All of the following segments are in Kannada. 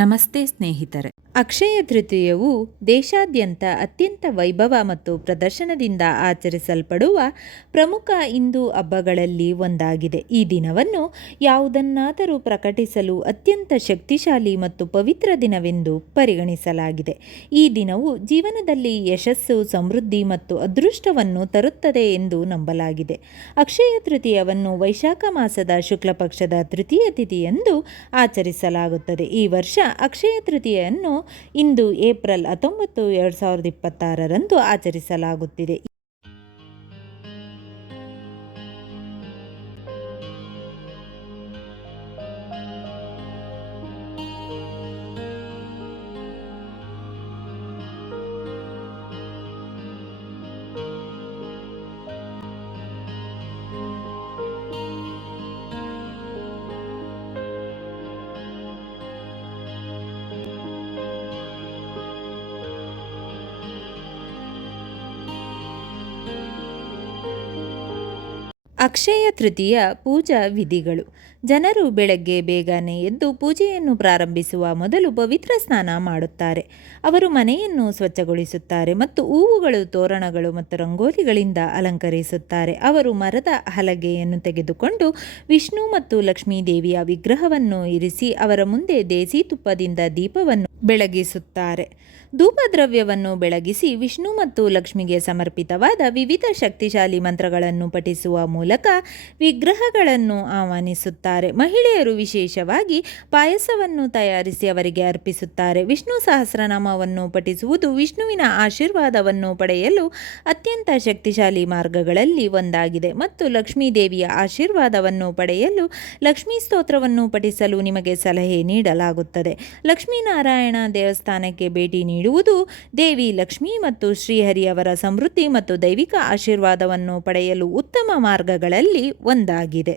ನಮಸ್ತೆ ಸ್ನೇಹಿತರೆ. ಅಕ್ಷಯ ತೃತೀಯವು ದೇಶಾದ್ಯಂತ ಅತ್ಯಂತ ವೈಭವ ಮತ್ತು ಪ್ರದರ್ಶನದಿಂದ ಆಚರಿಸಲ್ಪಡುವ ಪ್ರಮುಖ ಹಿಂದೂ ಹಬ್ಬಗಳಲ್ಲಿ ಒಂದಾಗಿದೆ. ಈ ದಿನವನ್ನು ಯಾವುದನ್ನಾದರೂ ಪ್ರಕಟಿಸಲು ಅತ್ಯಂತ ಶಕ್ತಿಶಾಲಿ ಮತ್ತು ಪವಿತ್ರ ದಿನವೆಂದು ಪರಿಗಣಿಸಲಾಗಿದೆ. ಈ ದಿನವು ಜೀವನದಲ್ಲಿ ಯಶಸ್ಸು, ಸಮೃದ್ಧಿ ಮತ್ತು ಅದೃಷ್ಟವನ್ನು ತರುತ್ತದೆ ಎಂದು ನಂಬಲಾಗಿದೆ. ಅಕ್ಷಯ ತೃತೀಯವನ್ನು ವೈಶಾಖ ಮಾಸದ ಶುಕ್ಲ ಪಕ್ಷದ ತೃತೀಯ ತಿಥಿಯಂದು ಆಚರಿಸಲಾಗುತ್ತದೆ. ಈ ವರ್ಷ ಅಕ್ಷಯ ತೃತೀಯವನ್ನು ಇಂದು ಏಪ್ರಿಲ್ 19, 2026 ಆಚರಿಸಲಾಗುತ್ತಿದೆ. ಅಕ್ಷಯ ತೃತೀಯ ಪೂಜಾ ವಿಧಿಗಳು. ಜನರು ಬೆಳಗ್ಗೆ ಬೇಗನೆ ಎದ್ದು ಪೂಜೆಯನ್ನು ಪ್ರಾರಂಭಿಸುವ ಮೊದಲು ಪವಿತ್ರ ಸ್ನಾನ ಮಾಡುತ್ತಾರೆ. ಅವರು ಮನೆಯನ್ನು ಸ್ವಚ್ಛಗೊಳಿಸುತ್ತಾರೆ ಮತ್ತು ಹೂವುಗಳು, ತೋರಣಗಳು ಮತ್ತು ರಂಗೋಲಿಗಳಿಂದ ಅಲಂಕರಿಸುತ್ತಾರೆ. ಅವರು ಮರದ ಹಲಗೆಯನ್ನು ತೆಗೆದುಕೊಂಡು ವಿಷ್ಣು ಮತ್ತು ಲಕ್ಷ್ಮೀ ದೇವಿಯ ವಿಗ್ರಹವನ್ನು ಇರಿಸಿ ಅವರ ಮುಂದೆ ದೇಸಿ ತುಪ್ಪದಿಂದ ದೀಪವನ್ನು ಬೆಳಗಿಸುತ್ತಾರೆ. ಧೂಪದ್ರವ್ಯವನ್ನು ಬೆಳಗಿಸಿ ವಿಷ್ಣು ಮತ್ತು ಲಕ್ಷ್ಮಿಗೆ ಸಮರ್ಪಿತವಾದ ವಿವಿಧ ಶಕ್ತಿಶಾಲಿ ಮಂತ್ರಗಳನ್ನು ಪಠಿಸುವ ಮೂಲಕ ವಿಗ್ರಹಗಳನ್ನು ಆಹ್ವಾನಿಸುತ್ತಾರೆ. ಮಹಿಳೆಯರು ವಿಶೇಷವಾಗಿ ಪಾಯಸವನ್ನು ತಯಾರಿಸಿ ಅವರಿಗೆ ಅರ್ಪಿಸುತ್ತಾರೆ. ವಿಷ್ಣು ಸಹಸ್ರನಾಮವನ್ನು ಪಠಿಸುವುದು ವಿಷ್ಣುವಿನ ಆಶೀರ್ವಾದವನ್ನು ಪಡೆಯಲು ಅತ್ಯಂತ ಶಕ್ತಿಶಾಲಿ ಮಾರ್ಗಗಳಲ್ಲಿ ಒಂದಾಗಿದೆ ಮತ್ತು ಲಕ್ಷ್ಮೀ ದೇವಿಯ ಆಶೀರ್ವಾದವನ್ನು ಪಡೆಯಲು ಲಕ್ಷ್ಮೀ ಸ್ತೋತ್ರವನ್ನು ಪಠಿಸಲು ನಿಮಗೆ ಸಲಹೆ ನೀಡಲಾಗುತ್ತದೆ. ಲಕ್ಷ್ಮೀನಾರಾಯಣ ದೇವಸ್ಥಾನಕ್ಕೆ ಭೇಟಿ ನೀಡುವುದು ದೇವಿ ಲಕ್ಷ್ಮಿ ಮತ್ತು ಶ್ರೀಹರಿಯವರ ಸಮೃದ್ಧಿ ಮತ್ತು ದೈವಿಕ ಆಶೀರ್ವಾದವನ್ನು ಪಡೆಯಲು ಉತ್ತಮ ಮಾರ್ಗಗಳಲ್ಲಿ ಒಂದಾಗಿದೆ.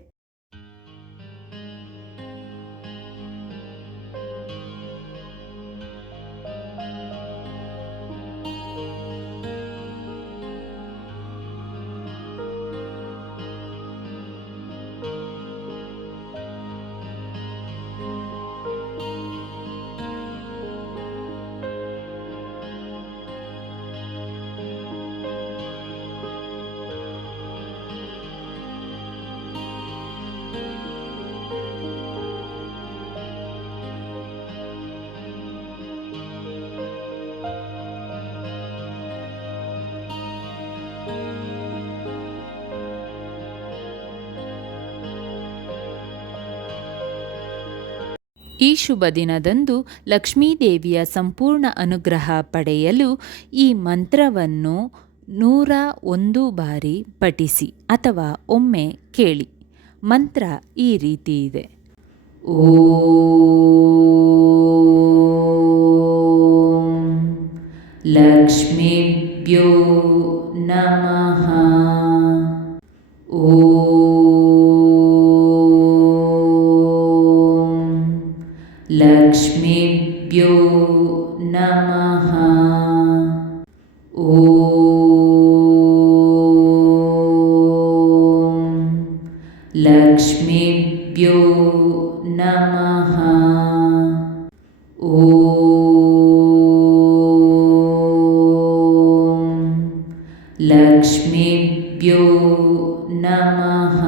ಈ ಶುಭ ದಿನದಂದು ಲಕ್ಷ್ಮೀದೇವಿಯ ಸಂಪೂರ್ಣ ಅನುಗ್ರಹ ಪಡೆಯಲು ಈ ಮಂತ್ರವನ್ನು 101 ಬಾರಿ ಪಠಿಸಿ ಅಥವಾ ಒಮ್ಮೆ ಕೇಳಿ. ಮಂತ್ರ ಈ ರೀತಿ ಇದೆ: ಓಂ ಲಕ್ಷ್ಮೀಭ್ಯೋ ನಮಃ. ಲಕ್ಷ್ಮೀಭ್ಯೋ ನಮಃ. ಓಂ ಲಕ್ಷ್ಮೀಭ್ಯೋ ನಮಃ. ಓಂ ಲಕ್ಷ್ಮೀಭ್ಯೋ ನಮಃ.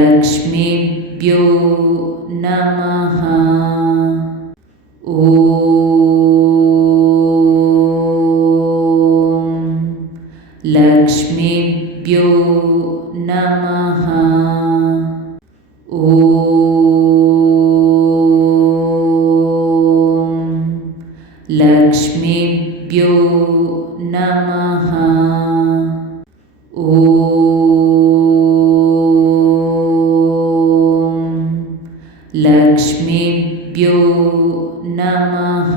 ಲಕ್ಷ್ಮೀಭ್ಯೋ ನಮಃ. ಓಂ ಲಕ್ಷ್ಮೀಭ್ಯೋ ನಮಃ. ಓಂ ಲಕ್ಷ್ಮೀಭ್ಯೋ ನಮಃ. ಲಕ್ಷ್ಮೀಭ್ಯೋ ನಮಃ.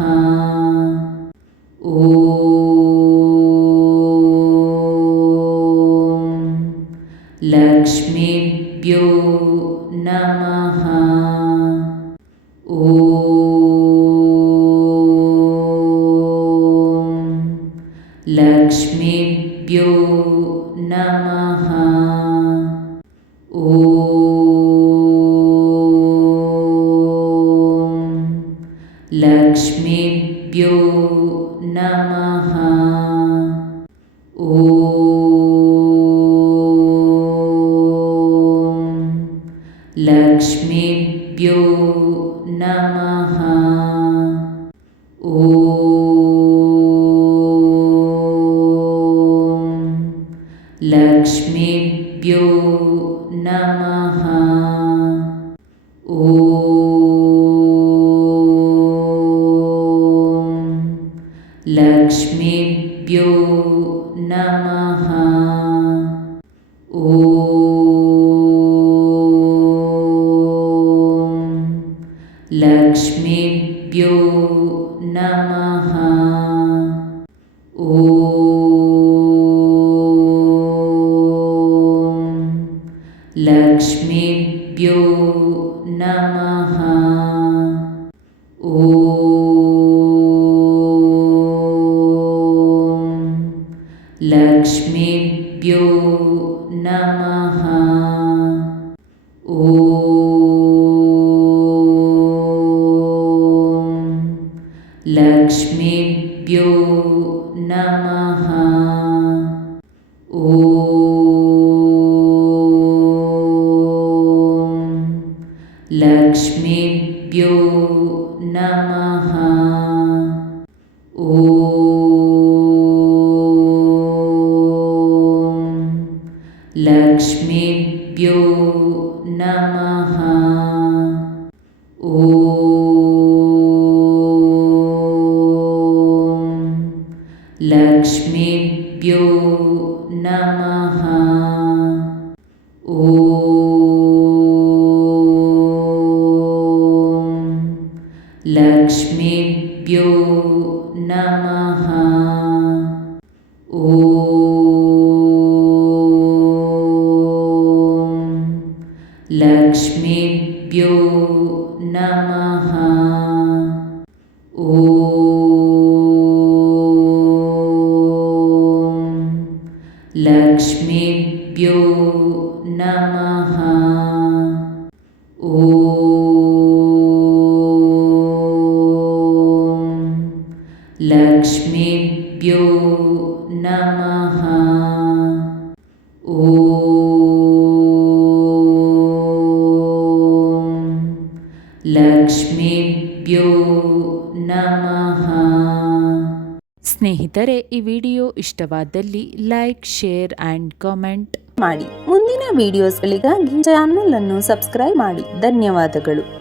ಓಂ ಲಕ್ಷ್ಮೀಭ್ಯೋ ನಮಃ. ಓಂ ಲಕ್ಷ್ಮೀಭ್ಯೋ ನಮಃ. ಲಕ್ಷ್ಮೀಭ್ಯೋ ನಮಃ. ಓಂ ಲಕ್ಷ್ಮೀಭ್ಯೋ ನಮಃ. ಓಂ ಲಕ್ಷ್ಮೀಭ್ಯೋ ನಮಃ. ಓಂ ಲಕ್ಷ್ಮೀಭ್ಯೋ ನಮಃ. ಓಂ ಲಕ್ಷ್ಮೀಭ್ಯೋ ನಮಃ. ಓಂ ಲಕ್ಷ್ಮೀಭ್ಯೋ ನಮಃ. ಓಂ ಲಕ್ಷ್ಮೀಭ್ಯೋ ನಮಃ. ಓಂ ಲಕ್ಷ್ಮೀಭ್ಯೋ ನಮಃ. ಓಂ ಲಕ್ಷ್ಮೀಭ್ಯೋ ನಮಃ. ಓಂ ಲಕ್ಷ್ಮೀಭ್ಯೋ ನಮಃ. ಓಂ ಲಕ್ಷ್ಮೀಭ್ಯೋ ನಮಃ. ಓಂ ಲಕ್ಷ್ಮೀಭ್ಯೋ ನಮಃ. ಓಂ ಲಕ್ಷ್ಮೀಭ್ಯೋ ನಮಃ. ಓಂ ಲಕ್ಷ್ಮೀಭ್ಯೋ ನಮಃ. ಓಂ ಲಕ್ಷ್ಮೀಭ್ಯೋ ನಮಃ. ಓಂ ಲಕ್ಷ್ಮೀಭ್ಯೋ ನಮಃ. ಸ್ನೇಹಿತರೆ, ಈ ವಿಡಿಯೋ ಇಷ್ಟವಾದಲ್ಲಿ ಲೈಕ್, ಶೇರ್ ಆ್ಯಂಡ್ ಕಾಮೆಂಟ್ ಮಾಡಿ. ಮುಂದಿನ ವಿಡಿಯೋಸ್ಗಳಿಗಾಗಿ ಚಾನಲ್ ಅನ್ನು ಸಬ್ಸ್ಕ್ರೈಬ್ ಮಾಡಿ. ಧನ್ಯವಾದಗಳು.